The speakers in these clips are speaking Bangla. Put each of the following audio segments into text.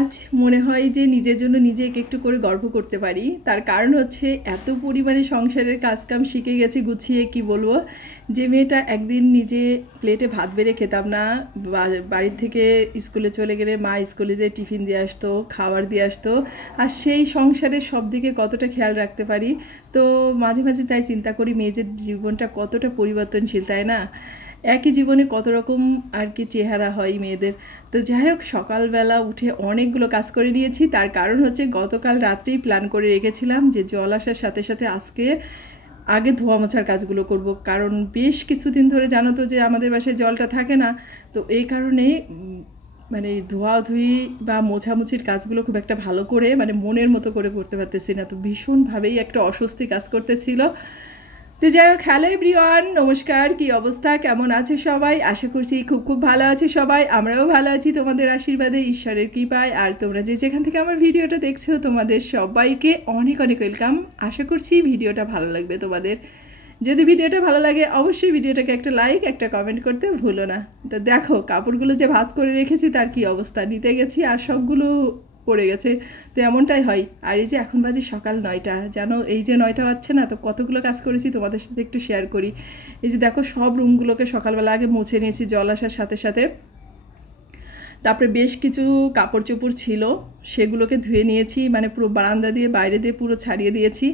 আজ মনে হয় যে নিজের জন্য নিজে একটু একটু করে গর্ব করতে পারি। তার কারণ হচ্ছে এত পরিমাণে সংসারের কাজকাম শিখে গেছি, গুছিয়ে কি বলব? যে মেয়েটা একদিন নিজে প্লেটে ভাত বেড়ে খেতাম না বাড়ির থেকে স্কুলে চলে গেলে মা স্কুলে যে টিফিন দিয়ে আসতো, খাবার দিয়ে আসতো। আর সেই সংসারের সব দিকে কতটা খেয়াল রাখতে পারি? তো মাঝে মাঝে তাই চিন্তা করি, মেয়েদের জীবনটা কতটা পরিবর্তনশীল, তাই না? একই জীবনে কত রকম আর কি চেহারা হয় মেয়েদের। তো যাই হোক, সকালবেলা উঠে অনেকগুলো কাজ করে নিয়েছি। তার কারণ হচ্ছে গতকাল রাত্রেই প্ল্যান করে রেখেছিলাম যে জল আসার সাথে সাথে আজকে আগে ধোয়া মোছার কাজগুলো করব। কারণ বেশ কিছুদিন ধরে জানো তো যে আমাদের বাসায় জলটা থাকে না। তো এই কারণে মানে ধোয়াধুয়ি বা মোছামুছির কাজগুলো খুব একটা ভালো করে মানে মনের মতো করে করতে পারতেছি না। তো ভীষণভাবেই একটা অস্বস্তি কাজ করতেছিল। তো যাই হোক হ্যালো এভরিওয়ান নমস্কার, কি অবস্থা? কেমন আছে সবাই? আশা করছি খুব খুব ভালো আছে সবাই। আমরাও ভালো আছি, তোমাদের আশীর্বাদে, ঈশ্বরের কৃপায়। আর তোমরা যে যেখান থেকে আমার ভিডিওটা দেখছ, তোমাদের সবাইকে অনেক অনেক ওয়েলকাম আশা করছি ভিডিওটা ভালো লাগবে তোমাদের। যদি ভিডিওটা ভালো লাগে, অবশ্যই ভিডিওটাকে একটা লাইক একটা কমেন্ট করতে ভুলো না। তো দেখো, কাপড়গুলো যে ভাঁজ করে রেখেছি, তার কি অবস্থা? নিতে গেছি আর সবগুলো পড়ে গেছে। তো এমনটাই হয়। আর এই যে এখন বাজে সকাল নয়টা, জানো, এই যে নয়টা বাজছে না, তো কতগুলো কাজ করেছি তোমাদের সাথে একটু শেয়ার করি। এই যে দেখো, সব রুমগুলোকে সকালবেলা আগে মুছে নিয়েছি, জল আসার সাথে সাথে। তারপরে বেশ কিছু কাপড় চোপড় ছিল, সেগুলোকে ধুয়ে নিয়েছি মানে পুরো বারান্দা দিয়ে, বাইরে দিয়ে পুরো ছাড়িয়ে দিয়েছি।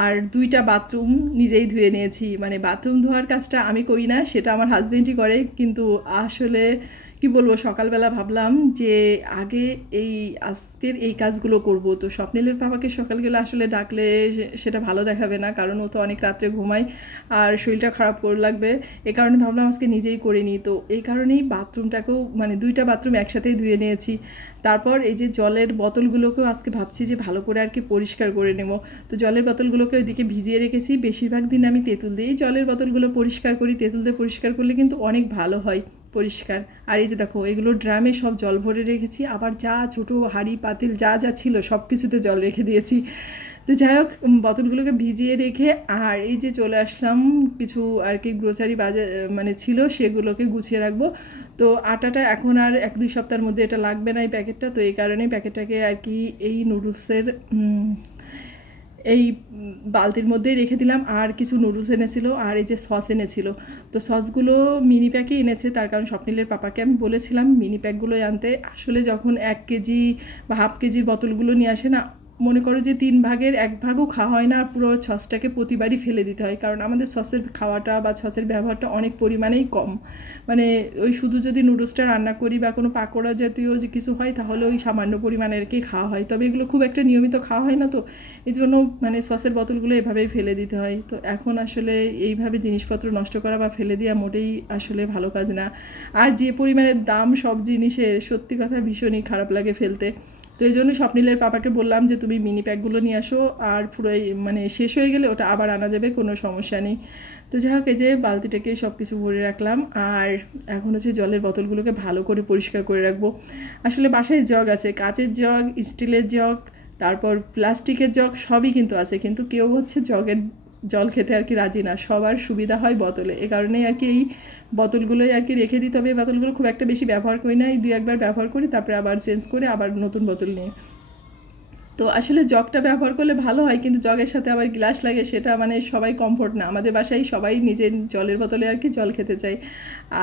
আর দুইটা বাথরুম নিজেই ধুয়ে নিয়েছি। মানে বাথরুম ধোয়ার কাজটা আমি করি না, সেটা আমার হাজবেন্ডই করে, কিন্তু আসলে কি বলব, সকালবেলা ভাবলাম যে আগে এই আজকের এই কাজগুলো করব। তো স্বপ্নিলের বাবাকে সকালবেলা আসলে ডাকলে সেটা ভালো দেখাবে না, কারণ ও তো অনেক রাত্রে ঘুমায় আর শরীরটা খারাপ করে লাগবে। এ কারণে ভাবলাম আজকে নিজেই করে নিই। তো এই কারণেই বাথরুমটাকেও মানে দুইটা বাথরুম একসাথেই ধুয়ে নিয়েছি। তারপর এই যে জলের বোতলগুলোকেও আজকে ভাবছি যে ভালো করে আর কি পরিষ্কার করে নেব। তো জলের বোতলগুলোকে ওইদিকে ভিজিয়ে রেখেছি। বেশিরভাগ দিন আমি তেঁতুল দিয়েই জলের বোতলগুলো পরিষ্কার করি। তেঁতুল দিয়ে পরিষ্কার করলে কিন্তু অনেক ভালো হয়। পরিষ্কার। আর এই যে দেখো, এগুলো ড্রামে সব জল ভরে রেখেছি। আবার যা ছোটো হাঁড়ি, পাতিল, যা যা ছিল সব কিছুতে জল রেখে দিয়েছি। তো যাই হোক বোতলগুলোকে ভিজিয়ে রেখে আর এই যে চলে আসলাম, কিছু আর কি গ্রোসারি বাজার মানে ছিল সেগুলোকে গুছিয়ে রাখব। তো আটাটা এখন আর এক দুই সপ্তাহের মধ্যে এটা লাগবে না এই প্যাকেটটা। তো এই কারণেই প্যাকেটটাকে আর কি এই নুডলসের এই বালতির মধ্যেই রেখে দিলাম। আর কিছু নুডলস এনেছিল, আর এই যে সস এনেছিল। তো সসগুলো মিনি প্যাকে এনেছে, তার কারণ স্বপ্নিলের পাপাকে আমি বলেছিলাম মিনি প্যাকগুলো আনতে। আসলে যখন এক কেজি বা হাফ কেজির বোতলগুলো নিয়ে আসে না মনে করো যে তিন ভাগের এক ভাগও খাওয়া হয় না, আর পুরো সসটাকে প্রতিবারই ফেলে দিতে হয়। কারণ আমাদের সসের খাওয়াটা বা সসের ব্যবহারটা অনেক পরিমাণেই কম। মানে ওই শুধু যদি নুডলসটা রান্না করি বা কোনো পাকোড়া জাতীয় যে কিছু হয়, তাহলে ওই সামান্য পরিমাণে আর কি খাওয়া হয়। তবে এগুলো খুব একটা নিয়মিত খাওয়া হয় না তো। এই জন্য মানে সসের বোতলগুলো এভাবেই ফেলে দিতে হয়। তো এখন আসলে এইভাবে জিনিসপত্র নষ্ট করা বা ফেলে দেওয়া মোটেই আসলে ভালো কাজ না। আর যে পরিমাণের দাম সব জিনিসের সত্যি কথা ভীষণই খারাপ লাগে ফেলতে। তো এই জন্য স্বপ্নিলের পাপাকে বললাম যে, তুমি মিনি প্যাকগুলো নিয়ে আসো আর পুরোই মানে শেষ হয়ে গেলে ওটা আবার আনা যাবে, কোনো সমস্যা নেই। তো যাই হোক, এই যে বালতিটাকে সব কিছু ভরে রাখলাম আর এখন হচ্ছে জলের বোতলগুলোকে ভালো করে পরিষ্কার করে রাখব। আসলে বাসায় জগ আছে, কাচের জগ, স্টিলের জগ, তারপর প্লাস্টিকের জগ সবই কিন্তু আছে, কিন্তু কেউ হচ্ছে জগের জল খেতে আর কি রাজি না। সবার সুবিধা হয় বোতলে। এ কারণে আর কি এই বোতলগুলোই আর কি রেখে দিতে হবে বোতলগুলো খুব একটা বেশি ব্যবহার করি না। এই দু একবার ব্যবহার করি, তারপরে আবার চেঞ্জ করে আবার নতুন বোতল নিই তো আসলে জগটা ব্যবহার করলে ভালো হয়, কিন্তু জগের সাথে আবার গ্লাস লাগে সেটা মানে সবাই কমফোর্ট না। আমাদের বাসায় সবাই নিজের জলের বোতলে আর কি জল খেতে চায়।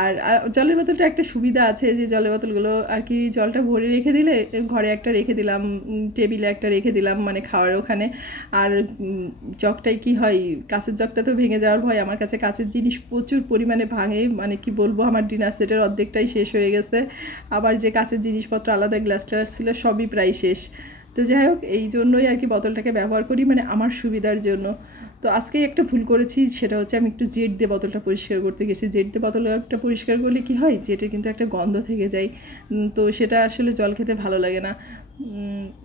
আর জলের বোতলটা একটা সুবিধা আছে যে জলের বোতলগুলো আর কি জলটা ভরে রেখে দিলে, ঘরে একটা রেখে দিলাম টেবিলে একটা রেখে দিলাম মানে খাওয়ার ওখানে। আর জগটাই কি হয়, কাঁচের জগটা তো ভেঙে যাওয়ার ভয়, আমার কাছে কাঁচের জিনিস প্রচুর পরিমাণে ভাঙে মানে কি বলব, আমার ডিনার সেটের অর্ধেকটাই শেষ হয়ে গেছে। আবার যে কাঁচের জিনিসপত্র আলাদা গ্লাস ছিল সবই প্রায় শেষ। তো যাই হোক, এই জন্যই আর কি বোতলটাকে ব্যবহার করি মানে আমার সুবিধার জন্য। তো আজকেই একটা ভুল করেছি, সেটা হচ্ছে আমি একটু জেট দিয়ে বোতলটা পরিষ্কার করতে গেছি। জেট দিয়ে বোতলটা পরিষ্কার করলে কি হয় জেটে কিন্তু একটা গন্ধ থেকে যায়। তো সেটা আসলে জল খেতে ভালো লাগে না।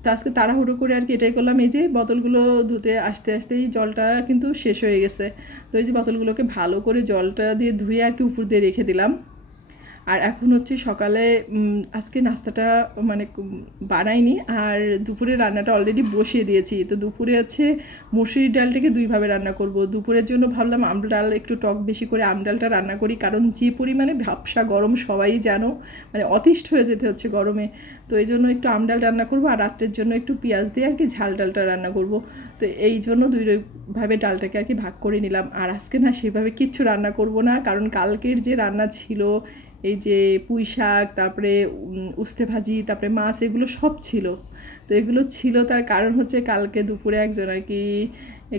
তো আজকে তাড়াহুড়ো করে আর কি এটাই করলাম, এই যে বোতলগুলো ধুতে আসতে আসতেই জলটা কিন্তু শেষ হয়ে গেছে। তো এই যে বোতলগুলোকে ভালো করে জলটা দিয়ে ধুয়ে আর কি উপর দিয়ে রেখে দিলাম। আর এখন হচ্ছে সকালে আজকে নাস্তাটা মানে বানাইনি, আর দুপুরে রান্নাটা অলরেডি বসিয়ে দিয়েছি। তো দুপুরে হচ্ছে মুসুরির ডালটাকে দুইভাবে রান্না করব। দুপুরের জন্য ভাবলাম আম ডাল, একটু টক বেশি করে আম ডালটা রান্না করি, কারণ যে পরিমাণে ভাবসা গরম সবাই জানো মানে অতিষ্ঠ হয়ে যেতে হচ্ছে গরমে। তো এই জন্য একটু আম ডাল রান্না করব, আর রাত্রের জন্য একটু পেঁয়াজ দিয়ে আর কি ঝাল ডালটা রান্না করব। তো এই জন্য দুই ভাবে ডালটাকে আর কি ভাগ করে নিলাম। আর আজকে না সেভাবে কিচ্ছু রান্না করব না, কারণ কালকের যে রান্না ছিল এই যে পুঁই শাক, তারপরে উস্তে ভাজি, তারপরে মাছ, এগুলো সব ছিল। তো এগুলো ছিল, তার কারণ হচ্ছে কালকে দুপুরে একজন আর কি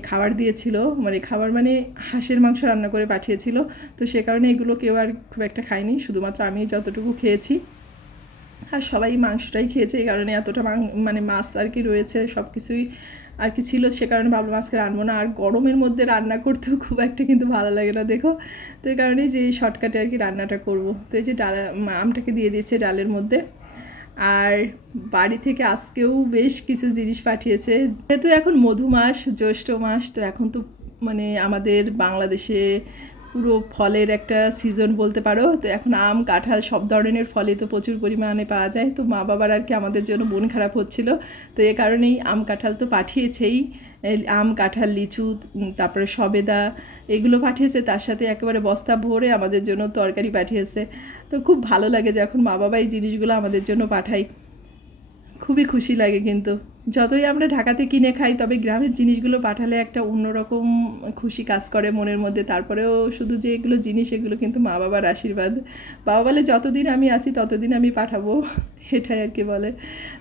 খাবার দিয়েছিল। মানে খাবার মানে হাঁসের মাংস রান্না করে পাঠিয়েছিল। তো সে কারণে এগুলো কেউ আর খুব একটা খায়নি। শুধুমাত্র আমি যতটুকু খেয়েছি। আর সবাই মাংসটাই খেয়েছে, এই কারণে এতটা মানে মাছ আর কি রয়েছে সব কিছুই আর কি ছিল সে কারণে ভাবলাম আজকে রানবো না। আর গরমের মধ্যে রান্না করতেও খুব একটা কিন্তু ভালো লাগে না, দেখো। তো এই কারণেই যে শর্টকাটে আর কি রান্নাটা করব। তো এই যে ডাল আমটাকে দিয়ে দিয়েছে ডালের মধ্যে। আর বাড়ি থেকে আজকেও বেশ কিছু জিনিস পাঠিয়েছে। যেহেতু এখন মধু মাস জ্যৈষ্ঠ মাস, তো এখন তো মানে আমাদের বাংলাদেশে পুরো ফলের একটা সিজন বলতে পারো। তো এখন আম, কাঁঠাল সব ধরনের ফলে তো প্রচুর পরিমাণে পাওয়া যায়। তো মা বাবার আর কি আমাদের জন্য মন খারাপ হচ্ছিল। তো এ কারণেই আম, কাঁঠাল তো পাঠিয়েছেই। আম, কাঁঠাল, লিচু তারপরে সবেদা এগুলো পাঠিয়েছে। তার সাথে একেবারে বস্তা ভরে আমাদের জন্য তরকারি পাঠিয়েছে। তো খুব ভালো লাগে যখন মা বাবা এই জিনিসগুলো আমাদের জন্য পাঠায়। খুবই খুশি লাগে কিন্তু। যতই আমরা ঢাকাতে কিনে খাই, তবে গ্রামের জিনিসগুলো পাঠালে একটা অন্যরকম খুশি কাজ করে মনের মধ্যে। তারপরেও শুধু যে এগুলো জিনিস, এগুলো কিন্তু মা বাবার আশীর্বাদ। বাবা বলে, যতদিন আমি আছি, ততদিন আমি পাঠাবো। এটাই আর কি বলে।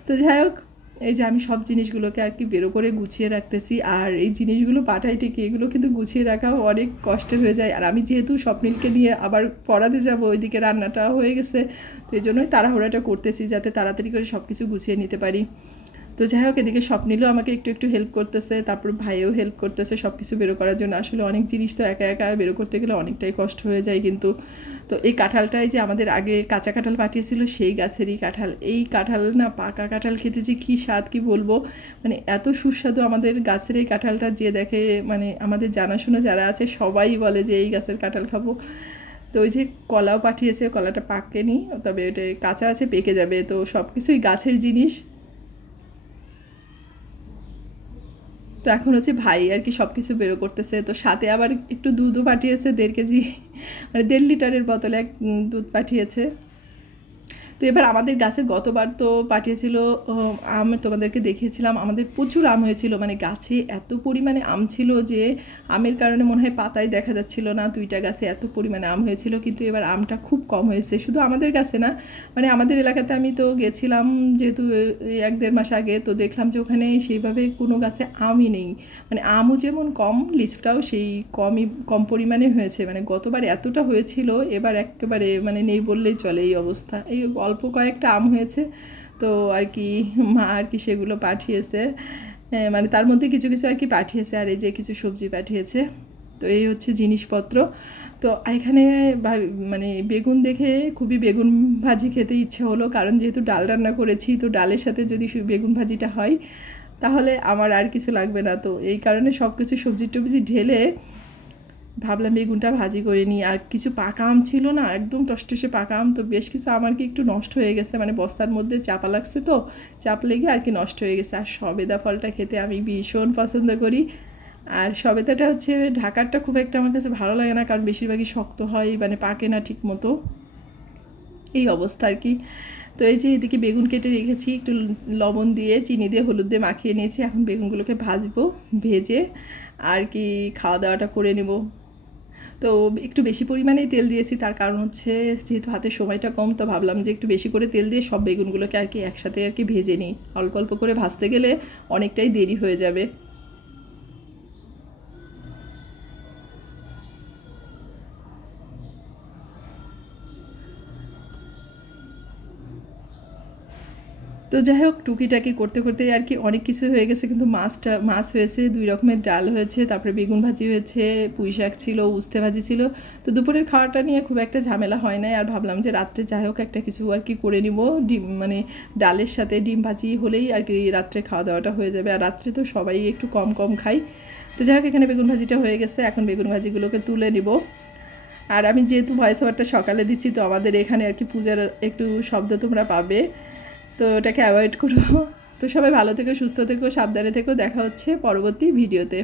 তো যাই হোক, এই যে আমি সব জিনিসগুলোকে আর কি বেরো করে গুছিয়ে রাখতেছি। আর এই জিনিসগুলো পাঠাই ঠিকই, এগুলো কিন্তু গুছিয়ে রাখাও অনেক কষ্টের হয়ে যায়। আর আমি যেহেতু স্বপ্নিলকে নিয়ে আবার পড়াতে যাব, ওইদিকে রান্নাটা হয়ে গেছে। তো এই জন্যই তাড়াহুড়াটা করতেছি, যাতে তাড়াতাড়ি করে সব কিছু গুছিয়ে নিতে পারি। তো যাই হোক, এদিকে স্বপ্নিলও আমাকে একটু একটু হেল্প করতেছে, তারপর ভাইও হেল্প করতেছে সব কিছু বেরো করার জন্য। আসলে অনেক জিনিস তো একা একা বেরো করতে গেলে অনেকটাই কষ্ট হয়ে যায় কিন্তু। তো এই কাঁঠালটাই যে আমাদের আগে কাঁচা কাঁঠাল পাঠিয়েছিল, সেই গাছেরই কাঁঠাল। এই কাঁঠাল না, পাকা কাঁঠাল খেতে যে কী স্বাদ, কি বলব? মানে এত সুস্বাদু আমাদের গাছের এই কাঁঠালটা যে দেখে মানে আমাদের জানাশোনা যারা আছে, সবাই বলে যে এই গাছের কাঁঠাল খাব। তো ওই যে কলাও পাঠিয়েছে, কলাটা পাকেনি তবে ওটা কাঁচা আছে, পেকে যাবে। তো সব কিছুই গাছের জিনিস। তো এখন হচ্ছে ভাই আর কি সব কিছু বেরো করতেছে। তো সাথে আবার একটু দুধও পাঠিয়েছে, দেড় কেজি মানে দেড় লিটারের বোতলে এক দুধ পাঠিয়েছে। তো এবার আমাদের গাছে গতবার তো পাঠিয়েছিল আম তোমাদেরকে দেখিয়েছিলাম, আমাদের প্রচুর আম হয়েছিল মানে গাছে এত পরিমাণে আম ছিল যে আমের কারণে মনে হয় পাতায় দেখা যাচ্ছিল না, দুইটা গাছে এত পরিমাণে আম হয়েছিল, কিন্তু এবার আমটা খুব কম হয়েছে, শুধু আমাদের গাছে না মানে আমাদের এলাকাতে আমি তো গেছিলাম যেহেতু এক দেড় মাস আগে, তো দেখলাম যে ওখানে সেইভাবে কোনো গাছে আমই নেই মানে আমও যেমন কম, লিচুটাও সেই কমই, কম পরিমাণে হয়েছে মানে গতবার এতটা হয়েছিল, এবার একেবারে মানে নেই বললেই চলে এই অবস্থা, এই অল্প কয়েকটা আম হয়েছে। তো আর কি মা আর কি সেগুলো পাঠিয়েছে। মানে তার মধ্যে কিছু কিছু আর কি পাঠিয়েছে আর এই যে কিছু সবজি পাঠিয়েছে। তো এই হচ্ছে জিনিসপত্র। তো এখানে মানে বেগুন দেখে খুবই বেগুন ভাজি খেতে ইচ্ছে হলো। কারণ যেহেতু ডাল রান্না করেছি, তো ডালের সাথে যদি বেগুন ভাজিটা হয়, তাহলে আমার আর কিছু লাগবে না। তো এই কারণে সব কিছু সবজি টবজি ঢেলে ভাবলাম বেগুনটা ভাজি করে নিই। আর কিছু পাকা আম ছিল না, একদম টসটসে পাকা আম, তো বেশ কিছু আমার কি একটু নষ্ট হয়ে গেছে মানে বস্তার মধ্যে চাপা লাগছে তো, চাপ লেগে আর কি নষ্ট হয়ে গেছে। আর সবেদা ফলটা খেতে আমি ভীষণ পছন্দ করি। আর সবেদাটা হচ্ছে ঢাকারটা খুব একটা আমার কাছে ভালো লাগে না, কারণ বেশিরভাগই শক্ত হয় মানে পাকে না ঠিক মতো। এই অবস্থা আর কি। তো এই যে এদিকে বেগুন কেটে রেখেছি, একটু লবণ দিয়ে, চিনি দিয়ে, হলুদ দিয়ে মাখিয়ে নিয়েছি, এখন বেগুনগুলোকে ভাজবো, ভেজে আর কি খাওয়া দাওয়াটা করে নেব। তো একটু বেশি পরিমাণেই তেল দিয়েছি। তার কারণ হচ্ছে যেহেতু হাতে সময়টা কম, তো ভাবলাম যে একটু বেশি করে তেল দিয়ে সব বেগুনগুলোকে আর কি একসাথে আর কি ভেজে নিই। অল্প অল্প করে ভাজতে গেলে অনেকটাই দেরি হয়ে যাবে। তো যাই হোক, টুকিটাকি করতে করতে আর কি অনেক কিছু হয়ে গেছে। কিন্তু মাছটা, মাছ হয়েছে, দুই রকমের ডাল হয়েছে, তারপরে বেগুন ভাজি হয়েছে, পুঁই শাক ছিল, উস্তে ভাজি ছিল। তো দুপুরের খাওয়াটা নিয়ে খুব একটা ঝামেলা হয় নাই। আর ভাবলাম যে রাত্রে যাই হোক একটা কিছু আর কি করে নিব। ডিম মানে ডালের সাথে ডিম ভাজি হলেই আর কি রাত্রে খাওয়া দাওয়াটা হয়ে যাবে। আর রাত্রে তো সবাই একটু কম কম খাই। তো যাই হোক, এখানে বেগুন ভাজিটা হয়ে গেছে। এখন বেগুন ভাজিগুলোকে তুলে নিব। আর আমি যেহেতু ভয়েস ওভারটা সকালে দিচ্ছি, তো আমাদের এখানে আর কি পূজার একটু শব্দ তোমরা পাবে। তো ওটাকে অ্যাভয়েড করো। তো সবাই ভালো থেকো, সুস্থ থেকো, সাবধানে থেকো। দেখা হচ্ছে পরবর্তী ভিডিওতে